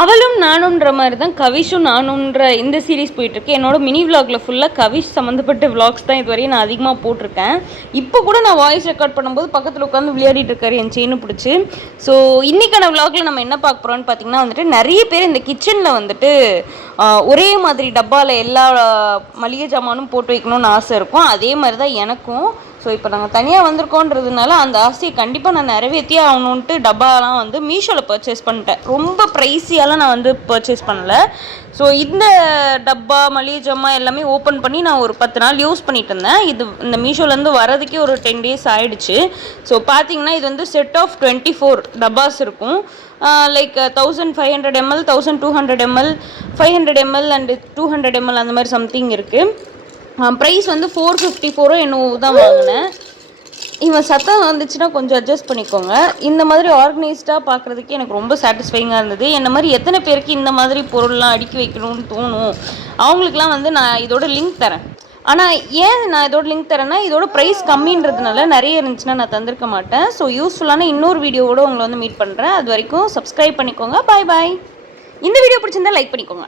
அவளும் நானுன்ற மாதிரி தான் கவிஷும் நானுன்ற இந்த சீரீஸ் போயிட்டுருக்கு. என்னோட மினி விலாகில் ஃபுல்லாக கவிஷ் சம்மந்தப்பட்ட விலாக்ஸ் தான் இதுவரையும் நான் அதிகமாக போட்டிருக்கேன். இப்போ கூட நான் வாய்ஸ் ரெக்கார்ட் பண்ணும்போது பக்கத்தில் உட்காந்து விளையாடிட்டு இருக்காரு என் செயினை பிடிச்சி. ஸோ இன்றைக்கான விலாகில் நம்ம என்ன பார்க்க போகிறோம்னு பார்த்தீங்கன்னா வந்துட்டு நிறைய பேர் இந்த கிச்சனில் வந்துட்டு ஒரே மாதிரி டப்பாவில் எல்லா மளிகை ஜாமானும் போட்டு வைக்கணும்னு ஆசை இருக்கும். அதே மாதிரி தான் எனக்கும். ஸோ இப்போ நாங்கள் தனியாக வந்திருக்கோன்றதுனால அந்த ஆசையை கண்டிப்பாக நான் நிறைவேற்றியே ஆகணுன்ட்டு டப்பாலாம் வந்து மீஷோவில் பர்ச்சேஸ் பண்ணிட்டேன். ரொம்ப ப்ரைஸியாலாம் நான் வந்து பர்ச்சேஸ் பண்ணலை. ஸோ இந்த டப்பா மளிகை ஜாமா எல்லாமே ஓப்பன் பண்ணி நான் ஒரு 10 நாள் யூஸ் பண்ணிட்டு இருந்தேன். இது இந்த மீஷோலேருந்து வரதுக்கே ஒரு 10 days ஆகிடுச்சு. ஸோ பார்த்தீங்கன்னா இது வந்து செட் ஆஃப் 24 டப்பாஸ் இருக்கும். Like 1500 ml 1200 ml 500 ml and 200 ml அந்த மாதிரி சம்திங் இருக்குது. ப்ரைஸ் வந்து 454 என்னவோ தான் வாங்கினேன். இவன் சத்தம் வந்துச்சுன்னா கொஞ்சம் அட்ஜஸ்ட் பண்ணிக்கோங்க. இந்த மாதிரி ஆர்கனைஸ்டாக பார்க்குறதுக்கு எனக்கு ரொம்ப சாட்டிஸ்ஃபைங்காக இருந்தது. என்ன மாதிரி எத்தனை பேருக்கு இந்த மாதிரி பொருள்லாம் அடுக்கி வைக்கணும்னு தோணும், அவங்களுக்குலாம் வந்து நான் இதோட லிங்க் தரேன். ஆனால் ஏன் நான் இதோட லிங்க் தரேன்னா, இதோட ப்ரைஸ் கம்மின்றதுனால நிறைய இருந்துச்சுன்னா நான் தந்திருக்க மாட்டேன். ஸோ யூஸ்ஃபுல்லான இன்னொரு வீடியோவோட உங்களை வந்து மீட் பண்ணுறேன். அது வரைக்கும் சப்ஸ்கிரைப் பண்ணிக்கோங்க. பாய் பாய். இந்த வீடியோ பிடிச்சிருந்தா லைக் பண்ணிக்கோங்க.